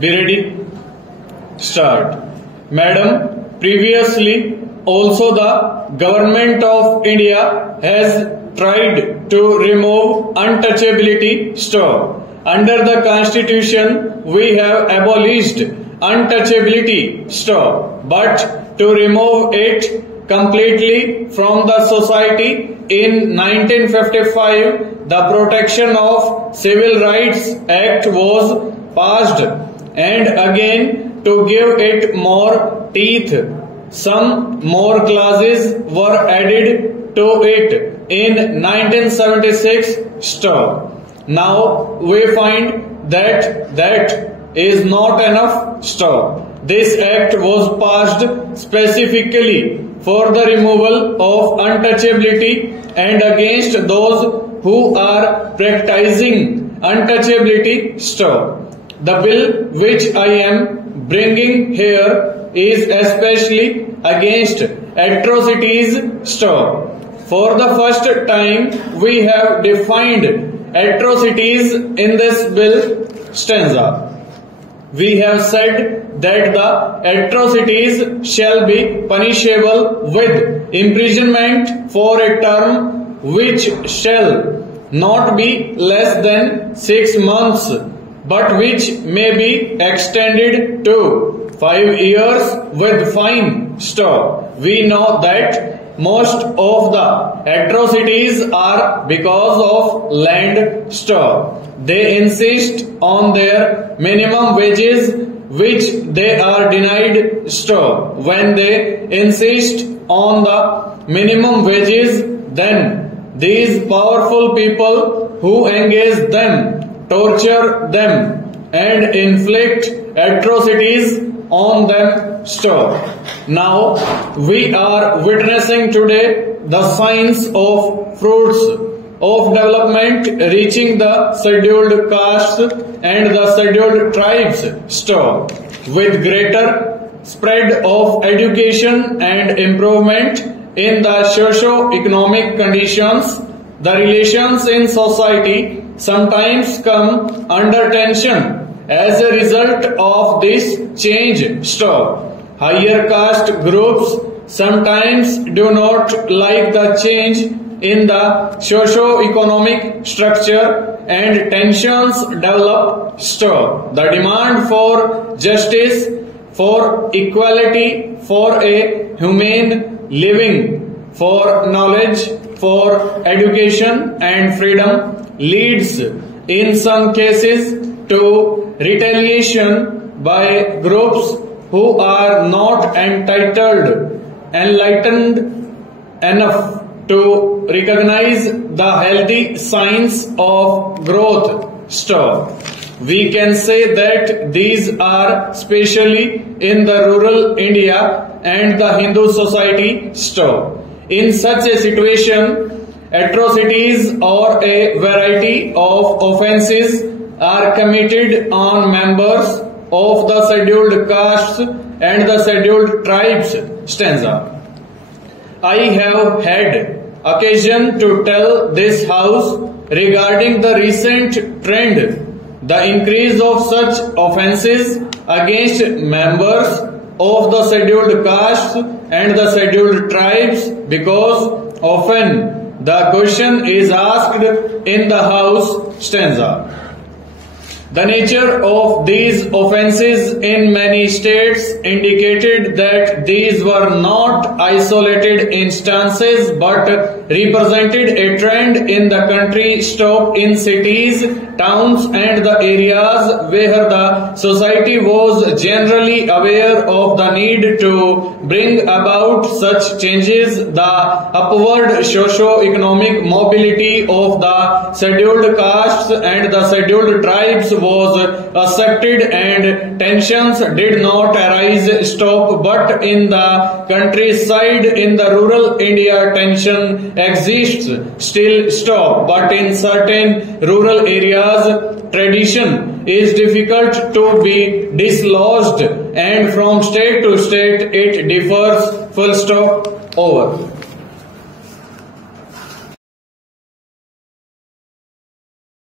Be ready? Start. Madam, previously also the government of India has tried to remove untouchability stop. Under the constitution, we have abolished untouchability stop, but to remove it completely from the society in 1955, the Protection of Civil Rights Act was passed, and again to give it more teeth, some more clauses were added to it in 1976 stop. Now we find that is not enough stop. This act was passed specifically for the removal of untouchability and against those who are practicing untouchability stop. The bill which I am bringing here is especially against atrocities stop. For the first time, we have defined atrocities in this bill stanza. We have said that the atrocities shall be punishable with imprisonment for a term which shall not be less than 6 months, but which may be extended to 5 years with fine stop. We know that most of the atrocities are because of land stop. They insist on their minimum wages, which they are denied stop. When they insist on the minimum wages, then these powerful people who engage them, torture them, and inflict atrocities on them stop. Now we are witnessing today the signs of fruits of development reaching the scheduled castes and the scheduled tribes stop. With greater spread of education and improvement in the socio-economic conditions, the relations in society sometimes come under tension. As a result of this change stop, higher caste groups sometimes do not like the change in the socio-economic structure and tensions develop stop. The demand for justice, for equality, for a humane living, for knowledge, for education and freedom leads in some cases to retaliation by groups who are not enlightened enough to recognize the healthy signs of growth stop. We can say that these are especially in the rural India and the Hindu society stop. In such a situation, atrocities or a variety of offences are committed on members of the scheduled castes and the scheduled tribes stanza. I have had occasion to tell this house regarding the recent trend, the increase of such offences against members of the scheduled castes and the scheduled tribes, because often the question is asked in the house stanza. The nature of these offences in many states indicated that these were not isolated instances but represented a trend in the country stop in cities, towns and the areas where the society was generally aware of the need to bring about such changes. The upward socio-economic mobility of the scheduled castes and the scheduled tribes was accepted and tensions did not arise stop, but in the countryside, in the rural India, tension exists still stop, but in certain rural areas tradition is difficult to be dislodged and from state to state it differs full stop over.